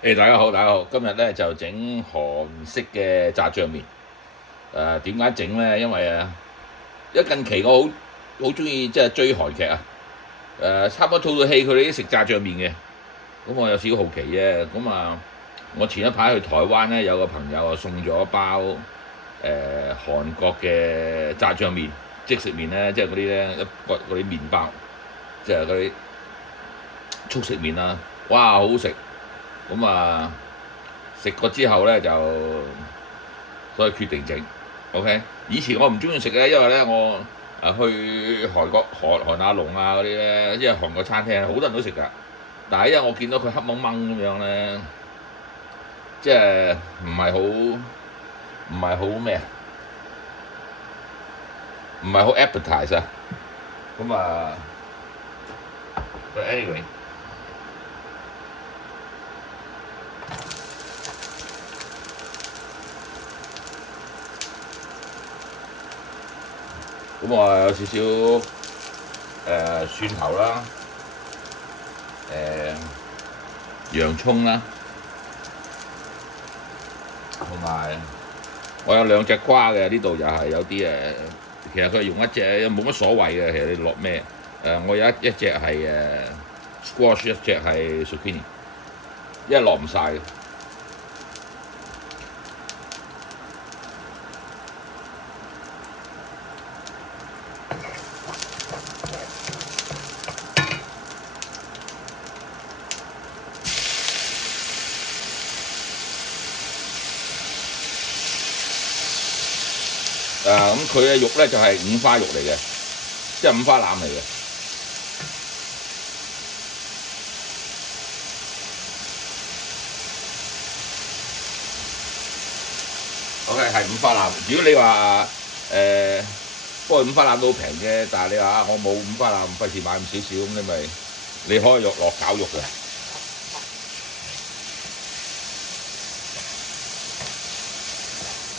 大家好，大家好。今日咧就整韓式嘅炸醬麵。點解整咧？因為近期我好中意即係追韓劇啊。差唔多套套戲佢哋都食炸醬麵嘅。咁我有少少好奇啫。咁我前一排去台灣咧，有個朋友送咗一包韓國嘅炸醬麵，即食麵咧，即係嗰啲咧嗰啲麵包，即係嗰啲速食麵啦。哇，好好食！食過之後咧就所以決定整。OK，以前我唔中意食嘅，因為咧我去韓國韓亞龍啊嗰啲咧，因為韓國餐廳好多人都食㗎。但係因為我見到佢黑掹掹咁樣咧，即係唔係好咩啊，唔係好 appetize 啊。咁啊，but anyway。咁我有少少蒜頭啦，洋葱啦，同埋我有兩隻瓜嘅，呢度又係有啲其實佢用一隻冇乜所謂嘅，其實你落咩我有一隻係squash，一隻係 zucchini，因為落唔晒嘅。咁佢嘅肉咧就係五花肉嚟嘅，即係五花腩嚟嘅。OK，係五花腩。如果你話不過五花腩都好平啫，但係你話我冇五花腩，費事買咁少少，咁你可以落餃肉嘅。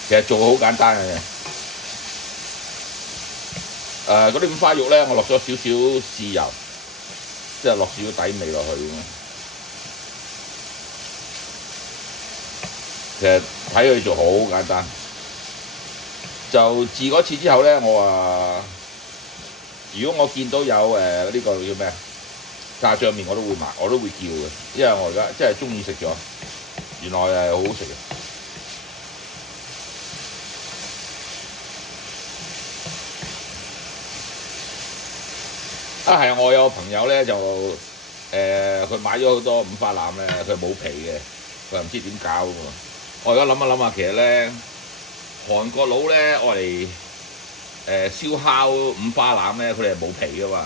其實做好簡單嘅。嗰啲五花肉咧，我落咗少少豉油，即係落少少底味落去咁。其實睇佢做好簡單。就自嗰次之後咧，如果我見到有呢個叫咩炸醬麵，我都會叫嘅，因為我而家真係中意食咗，原來係好好食嘅。係啊，我有個朋友咧就佢買咗好多五花腩咧，佢冇皮嘅，佢又唔知點搞喎。我而家諗一諗下，其實咧韓國佬咧愛嚟燒烤五花腩咧，佢哋係冇皮噶嘛。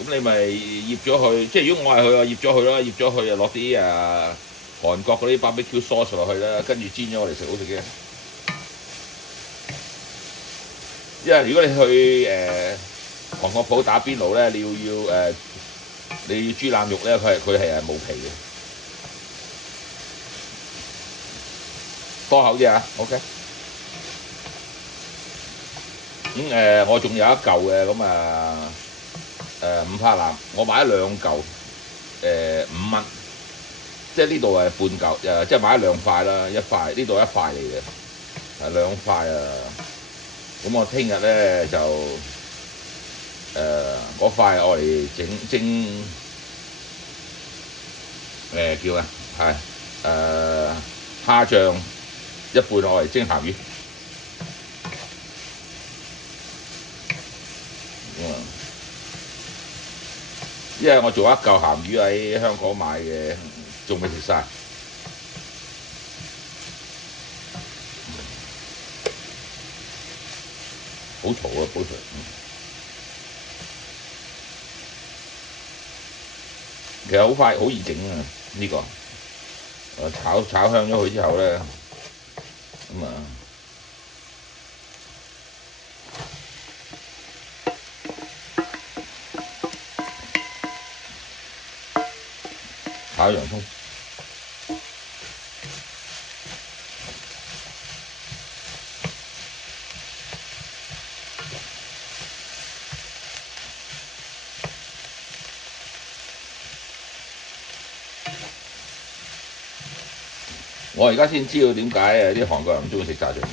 咁你咪醃咗佢，即係如果我係佢，我醃咗佢啦，醃咗佢就落啲韓國嗰啲 barbecue sauce 落去啦，跟住煎咗我哋食好食嘅。因為如果你去韓國鋪打邊爐咧，你要豬腩肉咧，佢係冇皮嘅，多口啲啊，OK。咁我仲有一嚿嘅，咁五花腩，我買咗兩嚿5蚊，即係呢度係半嚿即係買咗兩塊啦，一塊呢度一塊嚟嘅，兩塊啊。咁我聽日咧就嗰塊我嚟蒸叫啊，係蝦醬一半我嚟蒸鹹魚。因為我做一嚿鹹魚喺香港買嘅，仲未食晒。好嘈啊，好嘈。其實好快，好易整啊呢個。炒香咗佢之後咧，咁炒洋葱。我而家先知道點解啲韓國人唔中意食炸醬麵。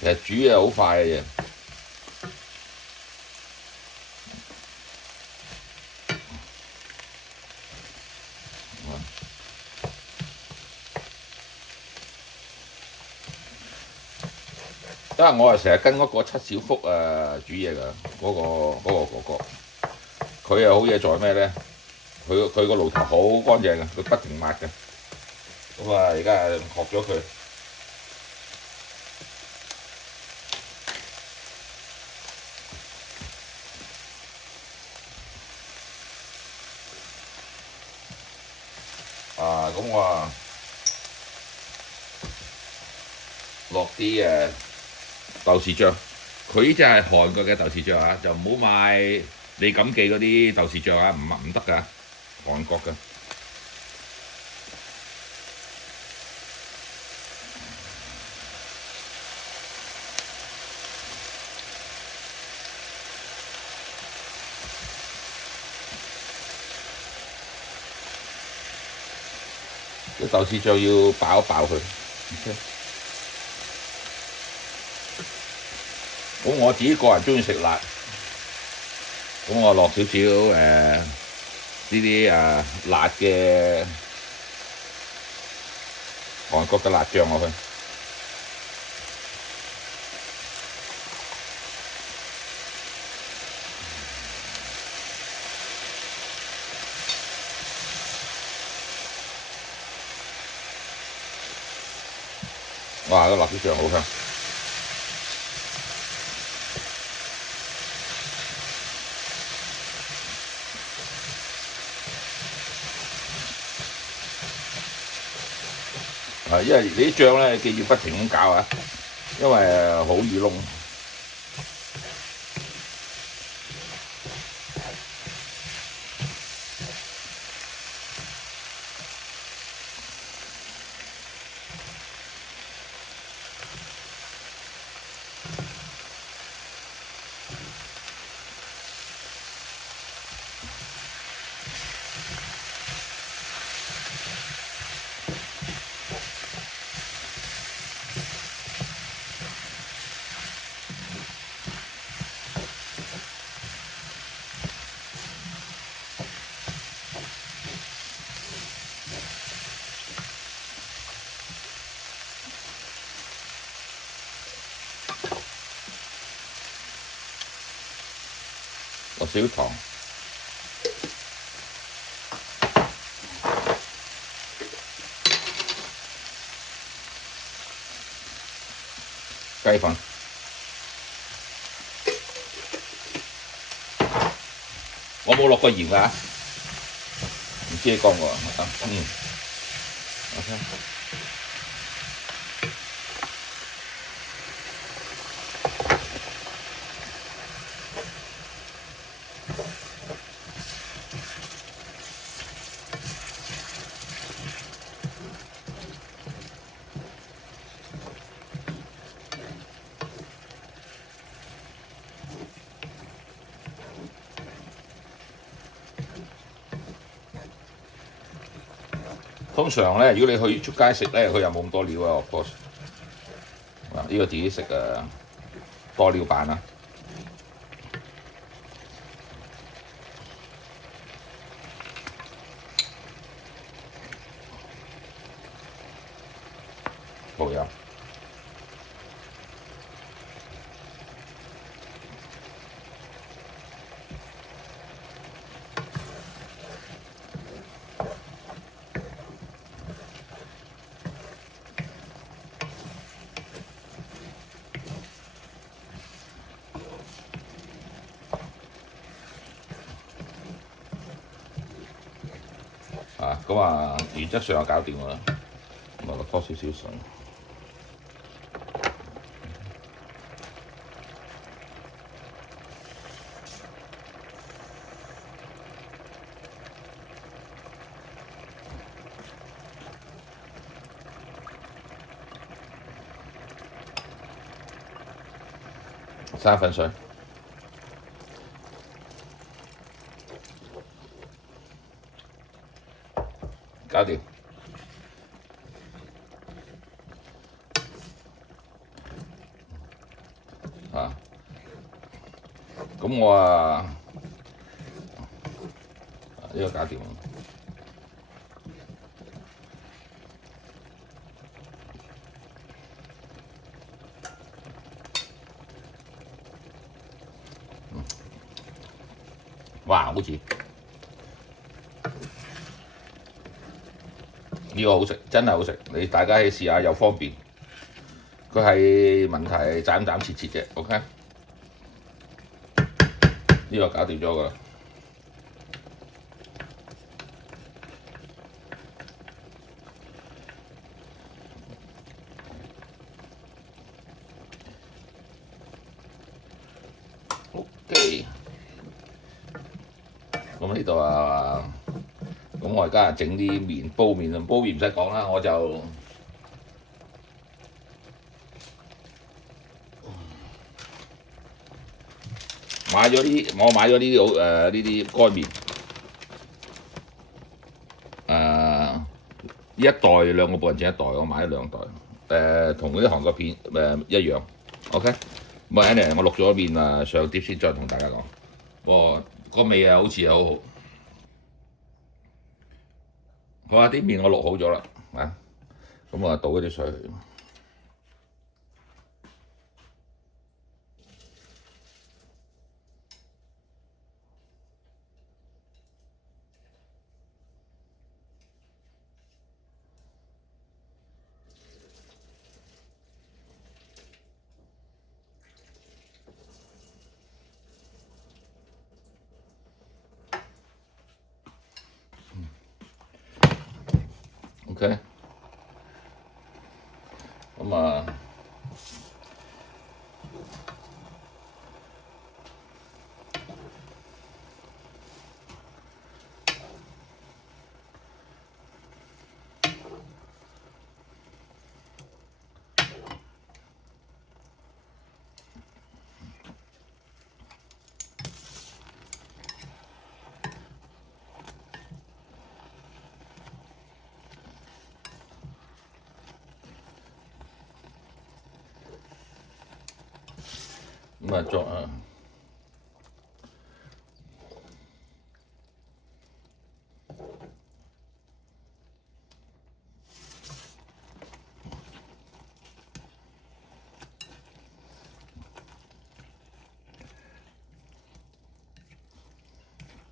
其實煮嘢好快嘅啫。因為我係成日跟嗰個七小福煮嘢㗎，嗰個哥哥，佢又好嘢在咩咧？佢個爐頭好乾淨嘅，佢不停抹嘅。咁啊，而家學咗佢。咁我落啲豆豉醬，佢呢只係韓國嘅豆豉醬啊，就唔好買李錦記嗰啲豆豉醬啊，唔得㗎，韓國㗎。啲豆豉醬要爆一爆佢。OK。咁我自己個人中意食辣，咁我落少少呢啲辣嘅韓國嘅辣醬落去。哇！個辣椒醬好香。因為你啲醬咧，記住不停咁攪啊，因為好易燶。落少糖，雞粉，我冇落過鹽㗎，唔知你講過OK。通常咧，如果你去出街食咧，佢又冇咁多料啊，of course。呢個自己食多料版啦。蠔油。咁原則上就搞掂㗎啦。多少少水。生粉水，搞掂。啊，咁我呢個搞掂。哇！好似呢個好食，真係好食。你大家可以試下，又方便。佢係問題係斬斬切切啫。OK， 呢個搞掂咗㗎啦。OK， 咁呢度咁我而家整啲麵煲麵啊，煲麵唔使講啦，我就我買咗呢啲好呢啲乾麵，一袋2個半銀錢一袋，我買咗2袋，同嗰啲韓國片一樣。OK， 咁啊，我錄咗麵上碟先，再同大家講。個味好似好好。好啊，啲麵我錄好咗啦，咁倒一啲水去。OK， 咁作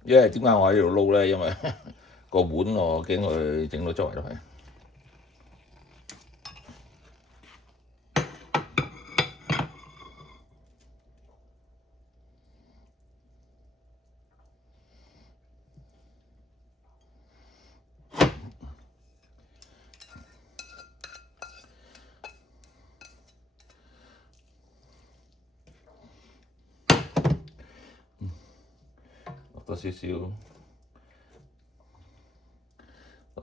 因為點解我喺度撈咧？因為個碗我驚佢整到周圍都係。多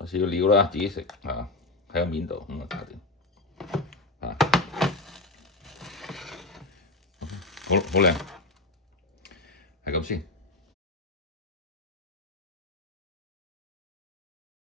少料啦，自己食喺個面度咁搞掂好靚，係咁先。